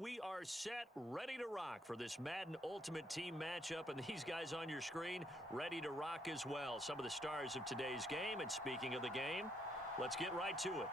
We are set, ready to rock for this Madden Ultimate Team matchup, and these guys on your screen ready to rock as well. Some of the stars of today's game, and speaking of the game, let's get right to it.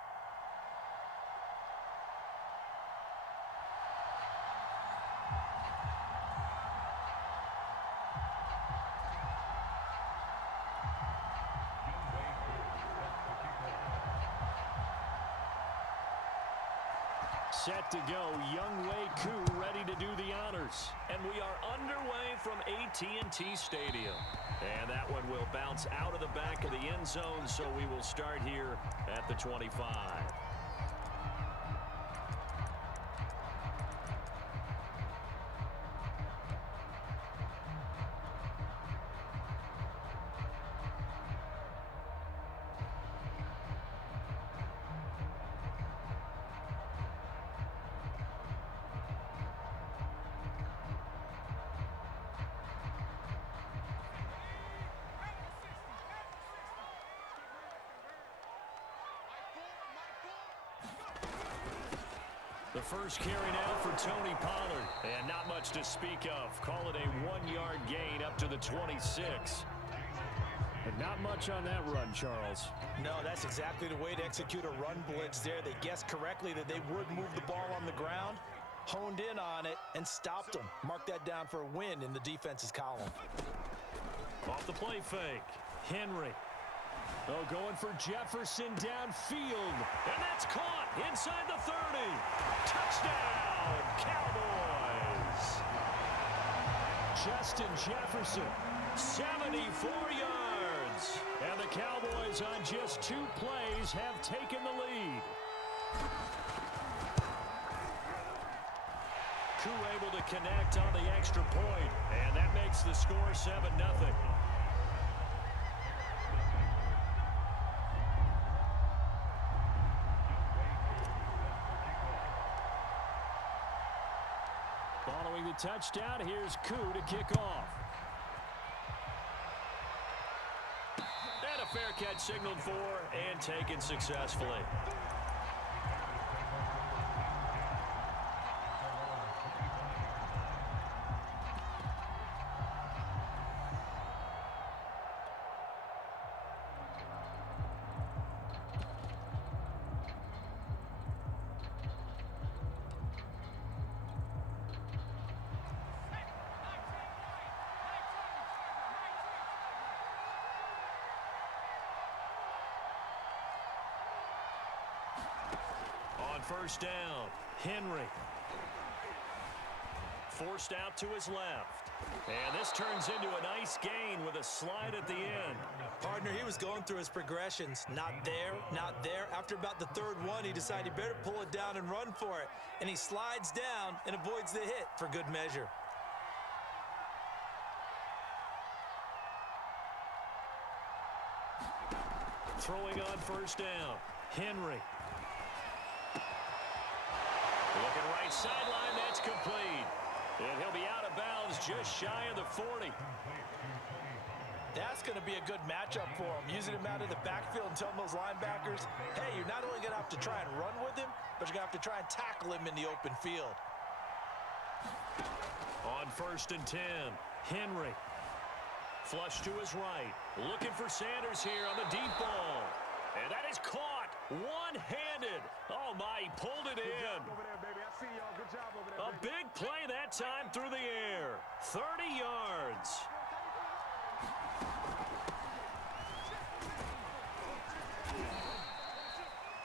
Set to go, Younghoe Koo ready to do the honors. And we are underway from AT&T Stadium. And that one will bounce out of the back of the end zone, so we will start here at the 25. The first carry now for Tony Pollard. And not much to speak of. Call it a 1-yard gain up to the 26. And not much on that run, Charles. No, that's exactly the way to execute a run blitz there. They guessed correctly that they would move the ball on the ground, honed in on it, and stopped them. Mark that down for a win in the defense's column. Off the play fake. Henry. Oh, going for Jefferson downfield. And that's caught inside the 30. Touchdown, Cowboys. Justin Jefferson, 74 yards. And the Cowboys on just 2 plays have taken the lead. Koo able to connect on the extra point. And that makes the score 7-0. Following the touchdown, here's Koo to kick off. And a fair catch signaled for and taken successfully. First down, Henry. Forced out to his left. And this turns into a nice gain with a slide at the end. Partner, he was going through his progressions. Not there, not there. After about the 3rd one, he decided he better pull it down and run for it. And he slides down and avoids the hit for good measure. Throwing on first down, Henry. Looking right sideline, that's complete. And he'll be out of bounds just shy of the 40. That's going to be a good matchup for him. Using him out of the backfield and telling those linebackers, hey, you're not only going to have to try and run with him, but you're going to have to try and tackle him in the open field. On 1st and 10, Henry. Flush to his right. Looking for Sanders here on the deep ball. And that is caught one-handed. Oh, my, he pulled it in. A big play that time through the air. 30 yards.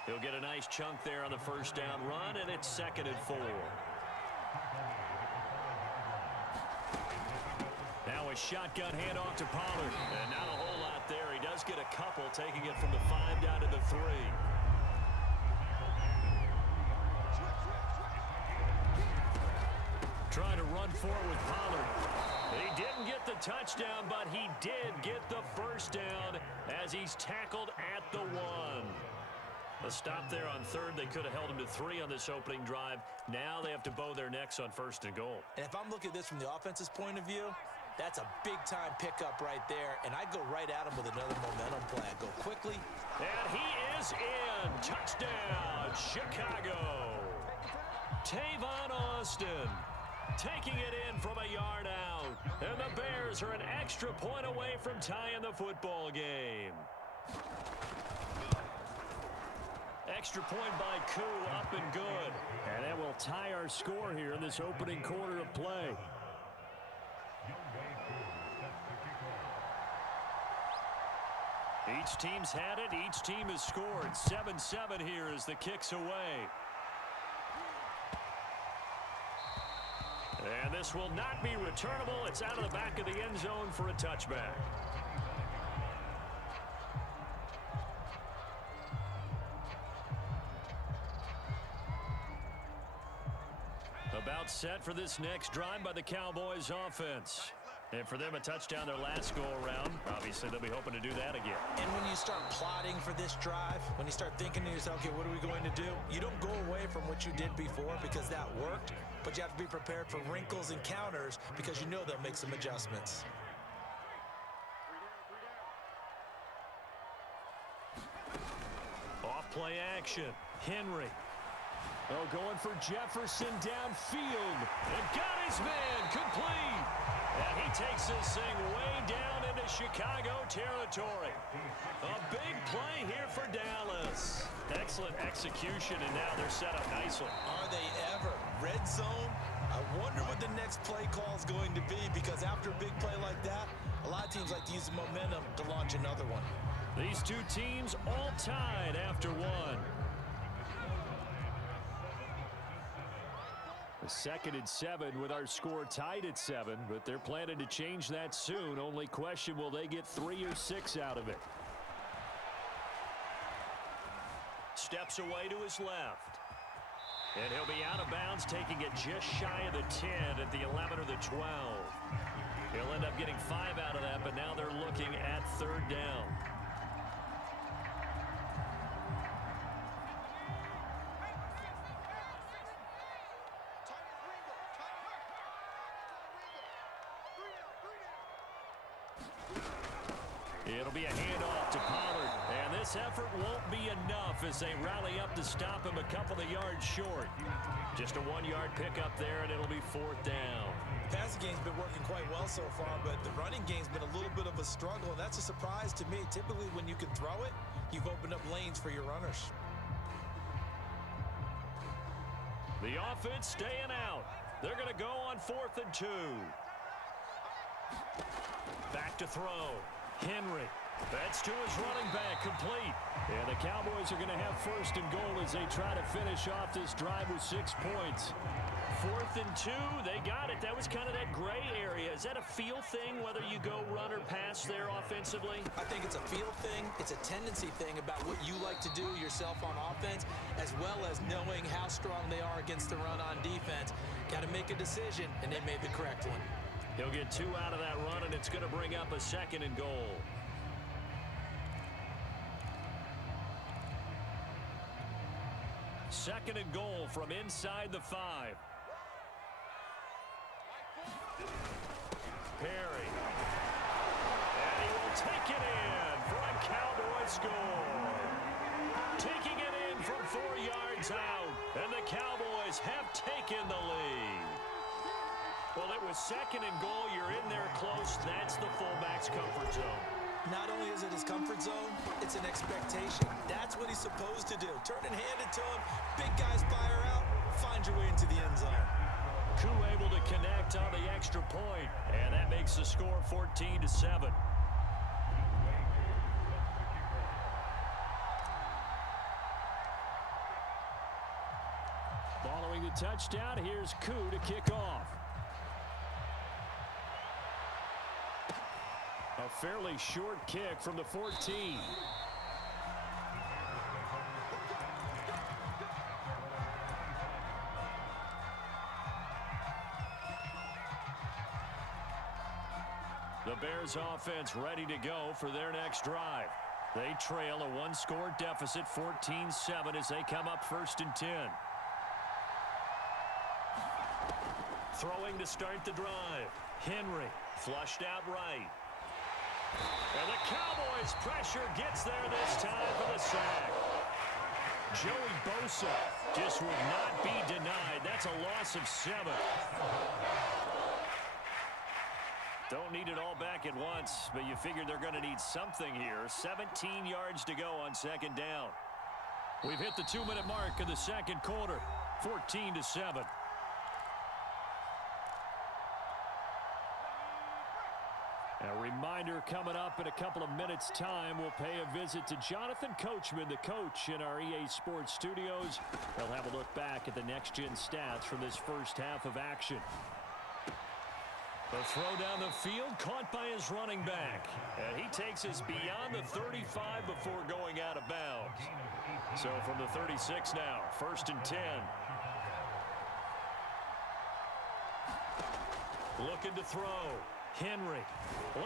He'll get a nice chunk there on the first down run, and it's 2nd and 4. Now a shotgun handoff to Pollard. And not a whole lot there. He does get a couple, taking it from the 5 down to the 3. Trying to run forward with Pollard. He didn't get the touchdown, but he did get the first down as he's tackled at the 1. A stop there on 3rd. They could have held him to 3 on this opening drive. Now they have to bow their necks on 1st and goal. And if I'm looking at this from the offense's point of view, that's a big-time pickup right there, and I'd go right at him with another momentum play. I'd go quickly. And he is in. Touchdown, Chicago. Tavon Austin taking it in from a yard out. And the Bears are an extra point away from tying the football game. Extra point by Koo, up and good. And that will tie our score here in this opening quarter of play. Each team's had it. Each team has scored. 7-7 here as the kick's away. And this will not be returnable. It's out of the back of the end zone for a touchback. About set for this next drive by the Cowboys offense. And for them, a touchdown their last go-around. Obviously, they'll be hoping to do that again. And when you start plotting for this drive, when you start thinking to yourself, okay, what are we going to do? You don't go away from what you did before because that worked, but you have to be prepared for wrinkles and counters because you know they'll make some adjustments. Off play action. Henry. Oh, going for Jefferson downfield. And got his man complete. And he takes this thing way down into Chicago territory. A big play here for Dallas. Excellent execution, and now they're set up nicely. Are they ever? Red zone? I wonder what the next play call is going to be, because after a big play like that, a lot of teams like to use the momentum to launch another one. These two teams all tied after one. The 2nd and 7 with our score tied at 7, but they're planning to change that soon. Only question, will they get 3 or 6 out of it? Steps away to his left. And he'll be out of bounds, taking it just shy of the 10 at the 11 or the 12. He'll end up getting 5 out of that, but now they're looking at 3rd down. It'll be a handoff to Pollard, and this effort won't be enough as they rally up to stop him a couple of yards short. Just a 1-yard pickup there, and it'll be 4th down. The passing game's been working quite well so far, but the running game's been a little bit of a struggle, and that's a surprise to me. Typically, when you can throw it, you've opened up lanes for your runners. The offense staying out. They're going to go on 4th and 2. Back to throw. Henry. That's to his running back, complete. And the Cowboys are going to have 1st and goal as they try to finish off this drive with 6 points. 4th and 2, they got it. That was kind of that gray area. Is that a feel thing, whether you go run or pass there offensively? I think it's a feel thing. It's a tendency thing about what you like to do yourself on offense, as well as knowing how strong they are against the run on defense. Got to make a decision, and they made the correct one. He'll get 2 out of that run, and it's going to bring up a 2nd and goal. Second and goal from inside the 5. Perry. And he will take it in for a Cowboy score. Taking it in from 4 yards out, and the Cowboys have taken the lead. Well, it was 2nd and goal. You're in there close. That's the fullback's comfort zone. Not only is it his comfort zone, it's an expectation. That's what he's supposed to do. Turn and hand it to him. Big guys fire out. Find your way into the end zone. Koo able to connect on the extra point, and that makes the score 14-7. Following the touchdown, here's Koo to kick off. A fairly short kick from the 14. The Bears offense ready to go for their next drive. They trail a 1-score deficit, 14-7, as they come up 1st and 10. Throwing to start the drive. Henry flushed out right. And the Cowboys' pressure gets there this time for the sack. Joey Bosa just would not be denied. That's That's a loss of 7. Don't need it all back at once, but you figure they're going to need something here. 17 yards to go on second down. We've hit the 2-minute mark of the second quarter. 14-7. A reminder coming up in a couple of minutes' time. We'll pay a visit to Jonathan Coachman, the coach in our EA Sports studios. They'll have a look back at the next-gen stats from this first half of action. The throw down the field, caught by his running back. And he takes us beyond the 35 before going out of bounds. So from the 36 now, 1st and 10. Looking to throw. Henry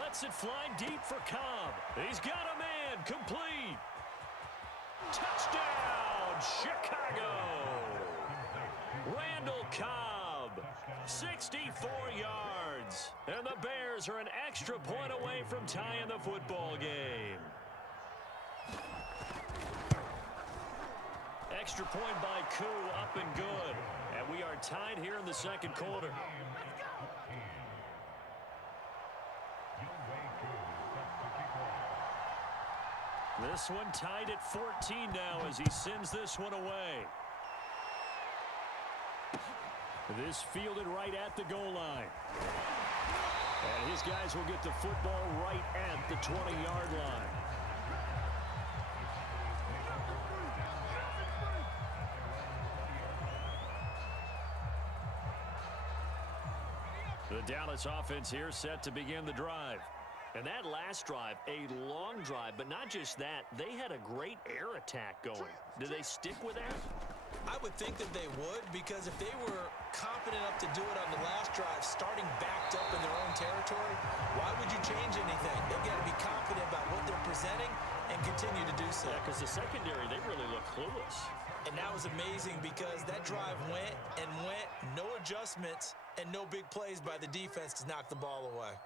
lets it fly deep for Cobb. He's got a man, complete. Touchdown, Chicago. Randall Cobb, 64 yards. And the Bears are an extra point away from tying the football game. Extra point by Koo, up and good. And we are tied here in the second quarter. This one tied at 14 now as he sends this one away. This fielded right at the goal line. And his guys will get the football right at the 20-yard line. The Dallas offense here set to begin the drive. And that last drive, a long drive, but not just that, they had a great air attack going. Do they stick with that? I would think that they would, because if they were confident enough to do it on the last drive, starting backed up in their own territory, why would you change anything? They've got to be confident about what they're presenting and continue to do so. Yeah, because the secondary, they really look clueless. And that was amazing because that drive went and went, no adjustments, and no big plays by the defense to knock the ball away.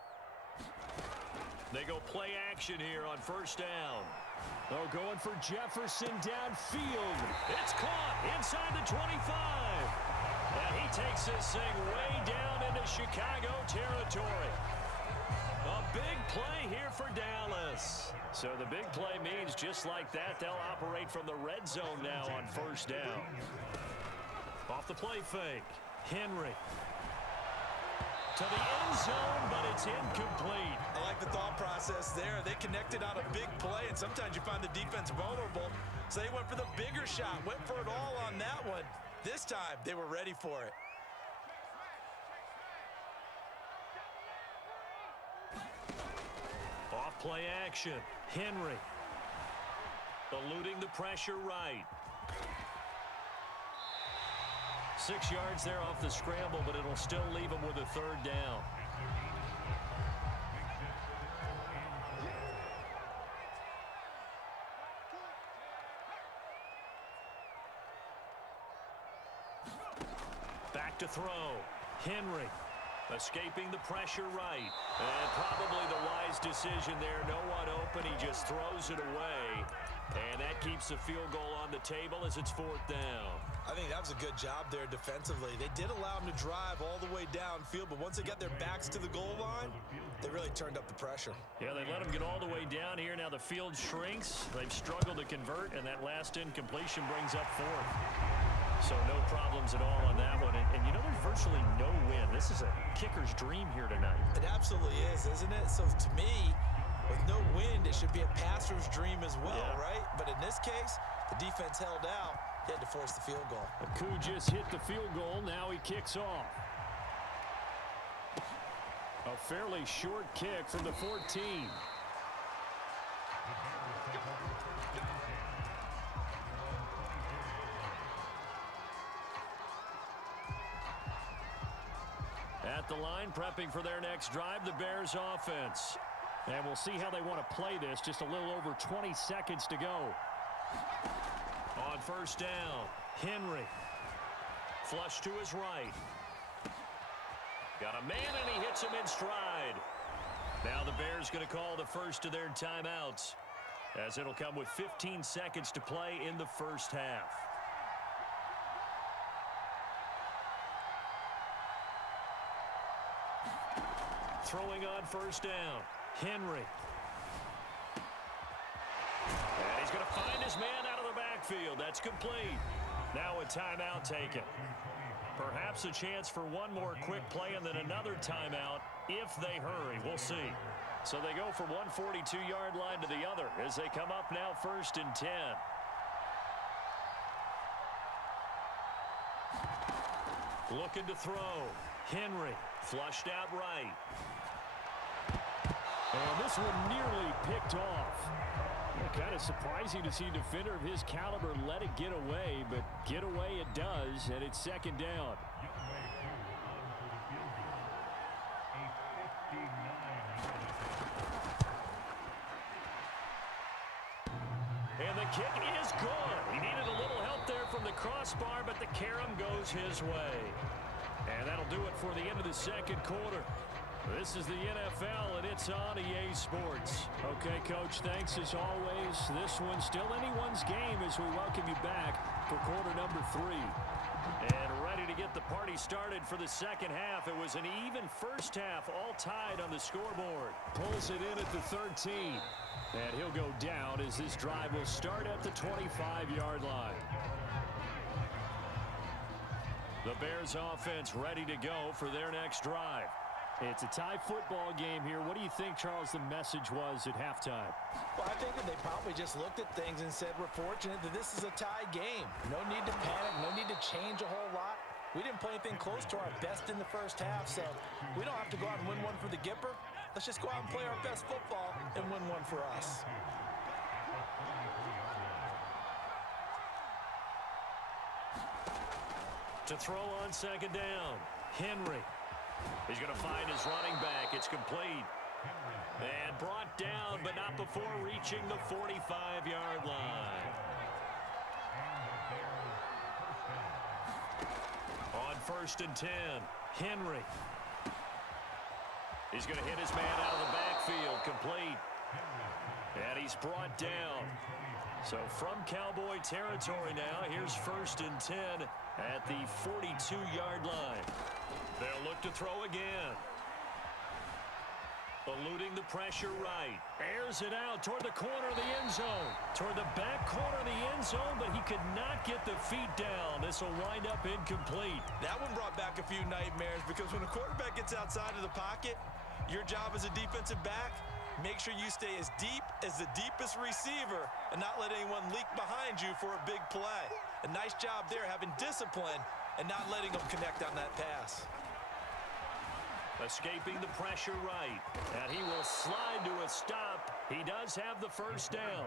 They go play action here on first down. Oh, going for Jefferson downfield. It's caught inside the 25. And he takes this thing way down into Chicago territory. A big play here for Dallas. So the big play means just like that, they'll operate from the red zone now on first down. Off the play fake. Henry. To the end zone, but it's incomplete. I like the thought process there. They connected on a big play, and sometimes you find the defense vulnerable. So they went for the bigger shot, went for it all on that one. This time, they were ready for it. Off play action. Henry. Eluding the pressure right. 6 yards there off the scramble, but it'll still leave him with a third down. Back to throw. Henry escaping the pressure right. And probably the wise decision there. No one open. He just throws it away. And that keeps the field goal on the table as it's fourth down. I think that was a good job there defensively. They did allow them to drive all the way downfield, but once they got their backs to the goal line, they really turned up the pressure. Yeah, they let them get all the way down here. Now the field shrinks. They've struggled to convert, and that last incompletion brings up fourth. So no problems at all on that one. And you know, there's virtually no win. This is a kicker's dream here tonight. It absolutely is, isn't it? So to me, with no wind, it should be a passer's dream as well, yeah. Right? But in this case, the defense held out. He had to force the field goal. Koo just hit the field goal. Now he kicks off. A fairly short kick from the 14. At the line, prepping for their next drive, the Bears offense. And we'll see how they want to play this. Just a little over 20 seconds to go. On first down, Henry. Flush to his right. Got a man, and he hits him in stride. Now the Bears going to call the first of their timeouts, as it'll come with 15 seconds to play in the first half. Throwing on first down. Henry. And he's going to find his man out of the backfield. That's complete. Now a timeout taken. Perhaps a chance for one more quick play and then another timeout if they hurry. We'll see. So they go from one 42-yard line to the other as they come up now 1st and 10. Looking to throw. Henry flushed out right. And this one nearly picked off. Kind of surprising to see a defender of his caliber let it get away, but get away it does, and it's 2nd down. And the kick is good. He needed a little help there from the crossbar, but the carom goes his way. And that'll do it for the end of the 2nd quarter. This is the NFL, and it's on EA Sports. Okay, Coach, thanks as always. This one's still anyone's game as we welcome you back for quarter number 3. And ready to get the party started for the 2nd half. It was an even first half, all tied on the scoreboard. Pulls it in at the 13. And he'll go down as this drive will start at the 25-yard line. The Bears offense ready to go for their next drive. It's a tie football game here. What do you think, Charles, the message was at halftime? Well, I think that they probably just looked at things and said, we're fortunate that this is a tie game. No need to panic, no need to change a whole lot. We didn't play anything close to our best in the first half, so we don't have to go out and win one for the Gipper. Let's just go out and play our best football and win one for us. To throw on 2nd down, Henry. He's going to find his running back. It's complete. And brought down, but not before reaching the 45-yard line. On 1st and 10, Henry. He's going to hit his man out of the backfield, complete. And he's brought down. So from Cowboy territory now, here's 1st and 10 at the 42-yard line. They'll look to throw again. Eluding the pressure right. Airs it out toward the corner of the end zone. Toward the back corner of the end zone, but he could not get the feet down. This will wind up incomplete. That one brought back a few nightmares because when a quarterback gets outside of the pocket, your job as a defensive back, make sure you stay as deep as the deepest receiver and not let anyone leak behind you for a big play. A nice job there having discipline and not letting them connect on that pass. Escaping the pressure right. And he will slide to a stop. He does have the first down.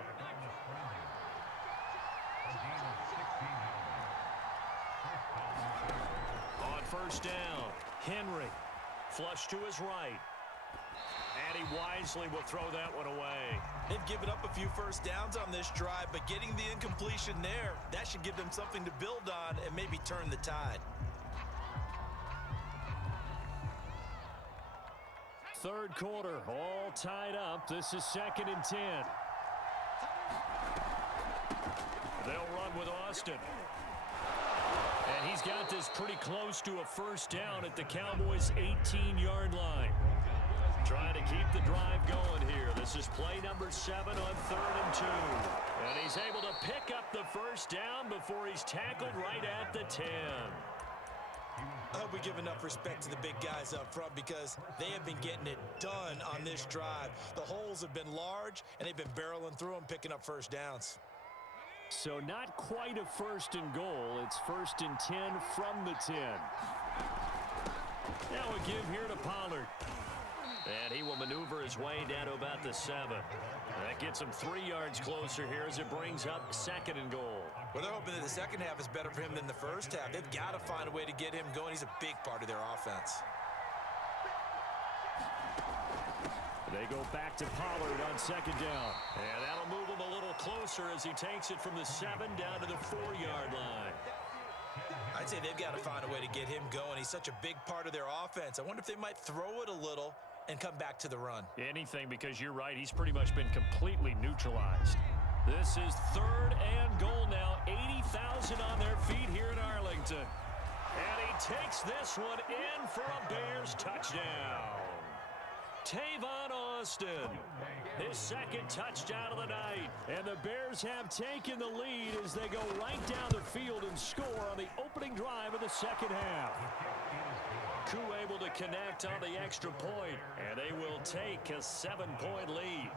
On 1st down, Henry. Flush to his right. And he wisely will throw that one away. They've given up a few first downs on this drive, but getting the incompletion there, that should give them something to build on and maybe turn the tide. 3rd quarter, all tied up. This is 2nd and 10. They'll run with Austin. And he's got this pretty close to a first down at the Cowboys' 18-yard line. Trying to keep the drive going here. This is play number 7 on 3rd and 2. And he's able to pick up the first down before he's tackled right at the 10. I hope we give enough respect to the big guys up front because they have been getting it done on this drive. The holes have been large, and they've been barreling through them, picking up first downs. So not quite a 1st and goal. It's 1st and 10 from the 10. Now a give here to Pollard. And he will maneuver his way down to about the 7. That gets him 3 yards closer here as it brings up 2nd and goal. Well, they're hoping that the second half is better for him than the first half. They've got to find a way to get him going. He's a big part of their offense. They go back to Pollard on 2nd down. And that'll move him a little closer as he takes it from the 7 down to the 4-yard line. I'd say they've got to find a way to get him going. He's such a big part of their offense. I wonder if they might throw it a little and come back to the run. Anything, because you're right, he's pretty much been completely neutralized. This is 3rd and goal now. 80,000 on their feet here in Arlington. And he takes this one in for a Bears touchdown. Tavon Austin, his second touchdown of the night. And the Bears have taken the lead as they go right down the field and score on the opening drive of the second half. Koo able to connect on the extra point, and they will take a 7-point lead.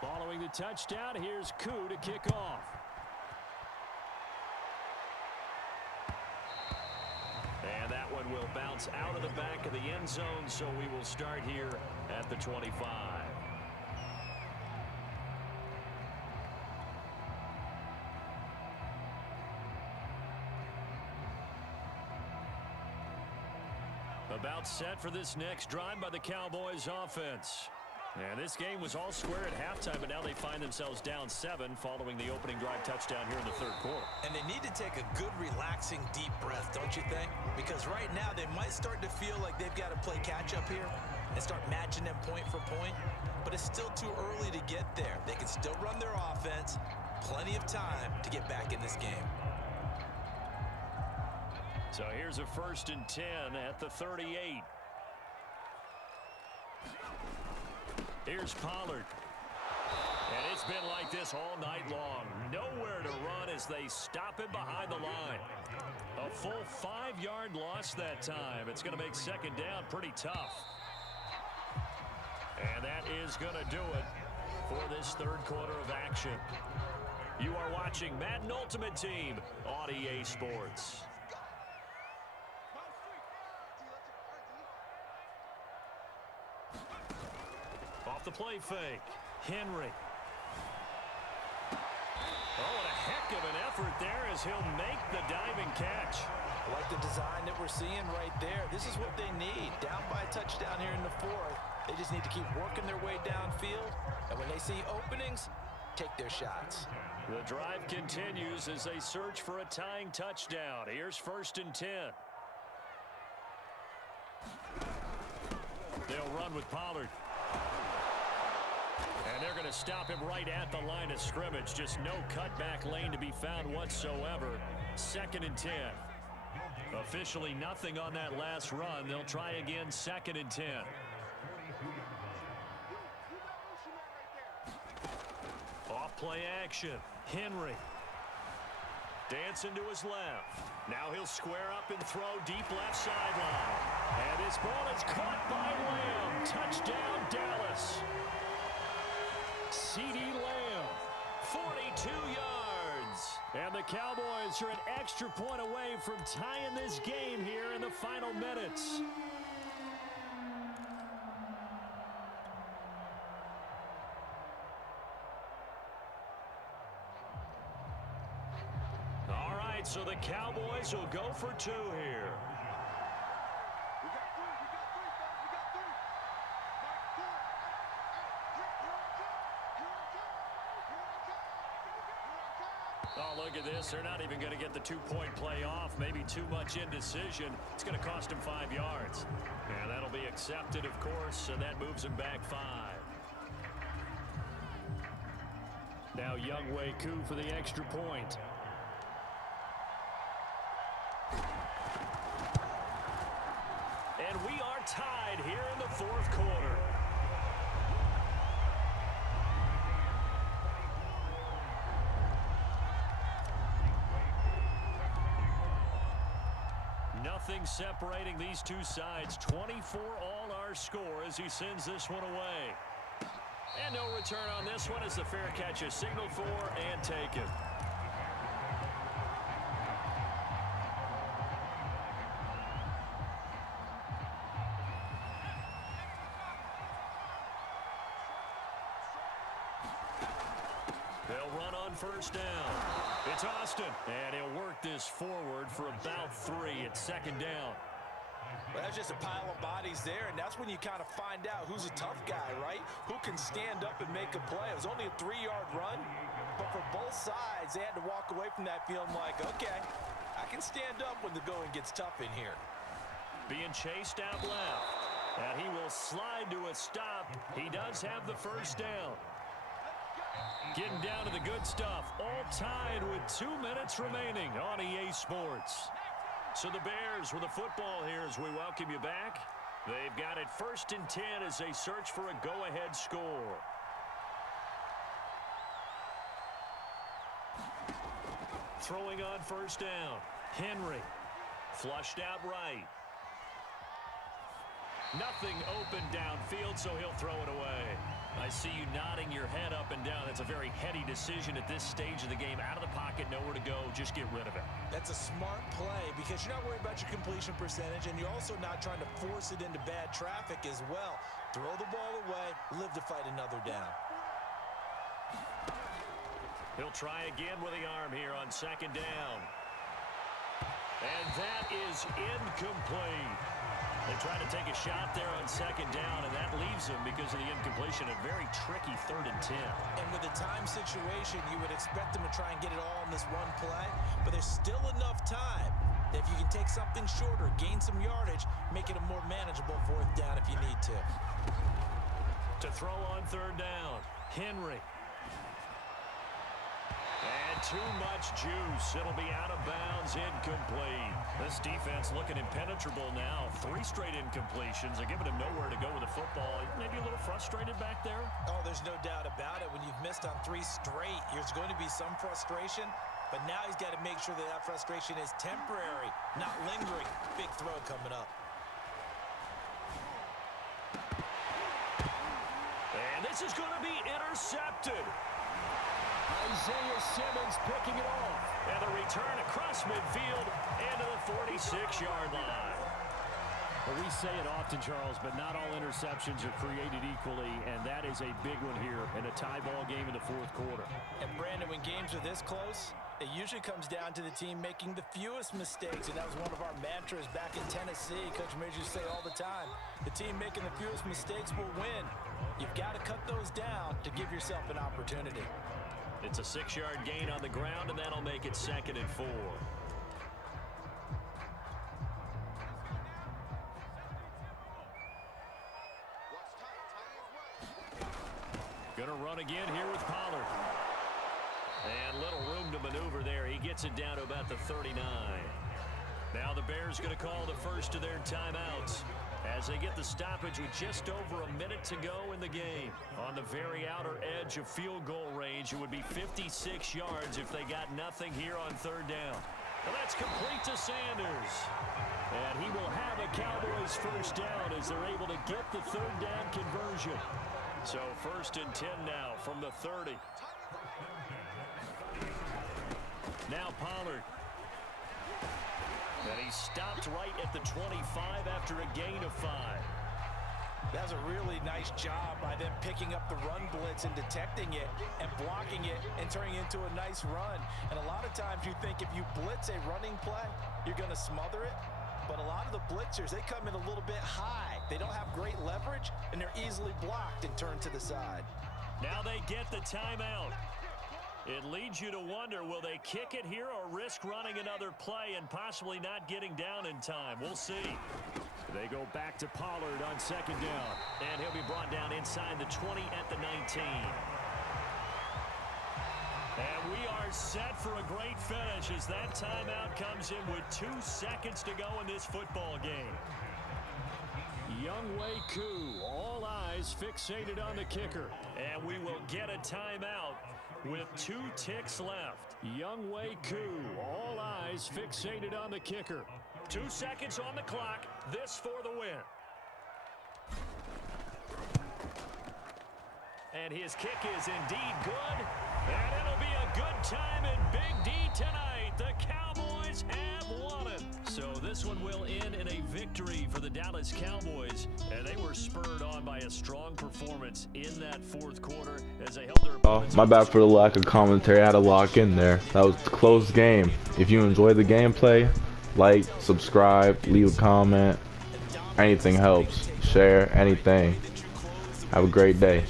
Following the touchdown, here's Koo to kick off. And that one will bounce out of the back of the end zone, so we will start here at the 25. About set for this next drive by the Cowboys offense. And this game was all square at halftime, but now they find themselves down 7 following the opening drive touchdown here in the third quarter. And they need to take a good, relaxing, deep breath, don't you think? Because right now they might start to feel like they've got to play catch-up here and start matching them point for point. But it's still too early to get there. They can still run their offense. Plenty of time to get back in this game. So here's a 1st and 10 at the 38. Here's Pollard. And it's been like this all night long. Nowhere to run as they stop him behind the line. A full 5-yard loss that time. It's going to make second down pretty tough. And that is going to do it for this third quarter of action. You are watching Madden Ultimate Team on EA Sports. Off the play fake. Henry. Oh, and a heck of an effort there as he'll make the diving catch. I like the design that we're seeing right there. This is what they need. Down by a touchdown here in the 4th. They just need to keep working their way downfield. And when they see openings, take their shots. The drive continues as they search for a tying touchdown. Here's 1st and 10. They'll run with Pollard. And they're going to stop him right at the line of scrimmage. Just no cutback lane to be found whatsoever. 2nd and 10. Officially nothing on that last run. They'll try again 2nd and 10. Off play action. Henry. Dancing to his left. Now he'll square up and throw deep left sideline. And this ball is caught by Lamb. Touchdown, Dallas. C.D. Lamb, 42 yards. And the Cowboys are an extra point away from tying this game here in the final minutes. All right, so the Cowboys will go for 2 here. Oh, look at this. They're not even going to get the 2-point play off. Maybe too much indecision. It's going to cost them 5 yards. And that'll be accepted, of course, and that moves them back 5. Now Younghoe Koo for the extra point. And we are tied here in the 4th quarter. Nothing separating these two sides. 24 all our score as he sends this one away. And no return on this one as the fair catch is signaled for and taken. They'll run on 1st down. It's Austin, and he'll work this forward for about 3 at 2nd down. Well, that's just a pile of bodies there, and that's when you kind of find out who's a tough guy, right? Who can stand up and make a play. It was only a 3-yard run, but for both sides, they had to walk away from that feeling like, okay, I can stand up when the going gets tough in here. Being chased out left, and he will slide to a stop. He does have the 1st down. Getting down to the good stuff, all tied with 2 minutes remaining on EA Sports. So the Bears with the football here as we welcome you back. They've got it 1st and 10 as they search for a go-ahead score. Throwing on 1st down. Henry. Flushed out right. Nothing open downfield, so he'll throw it away. I see you nodding your head up and down. That's a very heady decision at this stage of the game. Out of the pocket, nowhere to go. Just get rid of it. That's a smart play because you're not worried about your completion percentage, and you're also not trying to force it into bad traffic as well. Throw the ball away, live to fight another down. He'll try again with the arm here on 2nd down. And that is incomplete. They try to take a shot there on 2nd down, and that leaves them because of the incompletion. A very tricky 3rd and 10. And with a time situation, you would expect them to try and get it all in this one play, but there's still enough time that if you can take something shorter, gain some yardage, make it a more manageable 4th down if you need to. To throw on 3rd down, Henry. And too much juice. It'll be out of bounds, incomplete. This defense looking impenetrable now. 3 straight incompletions. They're giving him nowhere to go with the football. Maybe a little frustrated back there. Oh, there's no doubt about it. When you've missed on 3 straight, there's going to be some frustration. But now he's got to make sure that that frustration is temporary, not lingering. Big throw coming up. And this is going to be intercepted. Isaiah Simmons picking it off. And the return across midfield into the 46-yard line. Well, we say it often, Charles, but not all interceptions are created equally, and that is a big one here in a tie ball game in the 4th quarter. And Brandon, when games are this close, it usually comes down to the team making the fewest mistakes, and that was one of our mantras back in Tennessee. Coach Major used to say all the time, the team making the fewest mistakes will win. You've got to cut those down to give yourself an opportunity. It's a 6-yard gain on the ground, and that'll make it 2nd and 4. Gonna run again here with Pollard. And little room to maneuver there. He gets it down to about the 39. Now the Bears going to call the first of their timeouts as they get the stoppage with just over a minute to go in the game. On the very outer edge of field goal range, it would be 56 yards if they got nothing here on 3rd down. And that's complete to Sanders. And he will have a Cowboys 1st down as they're able to get the 3rd down conversion. So 1st and 10 now from the 30. Now Pollard. And he stopped right at the 25 after a gain of 5. That was a really nice job by them picking up the run blitz and detecting it and blocking it and turning it into a nice run. And a lot of times you think if you blitz a running play, you're going to smother it. But a lot of the blitzers, they come in a little bit high. They don't have great leverage, and they're easily blocked and turned to the side. Now they get the timeout. It leads you to wonder, will they kick it here or risk running another play and possibly not getting down in time? We'll see. They go back to Pollard on 2nd down. And he'll be brought down inside the 20 at the 19. And we are set for a great finish as that timeout comes in with 2 seconds to go in this football game. Younghoe Koo, all eyes fixated on the kicker. And we will get a timeout with 2 ticks left. Younghoe Koo, all eyes fixated on the kicker. 2 seconds on the clock. This for the win. And his kick is indeed good. And it'll be a good time in Big D tonight. The Cowboys have won it. So this one will end in a victory for the Dallas Cowboys. And they were spurred on by a strong performance in that 4th quarter as they held their opponents. My bad for the lack of commentary. I had to lock in there. That was a close game. If you enjoyed the gameplay, like, subscribe, leave a comment. Anything helps. Share, anything. Have a great day.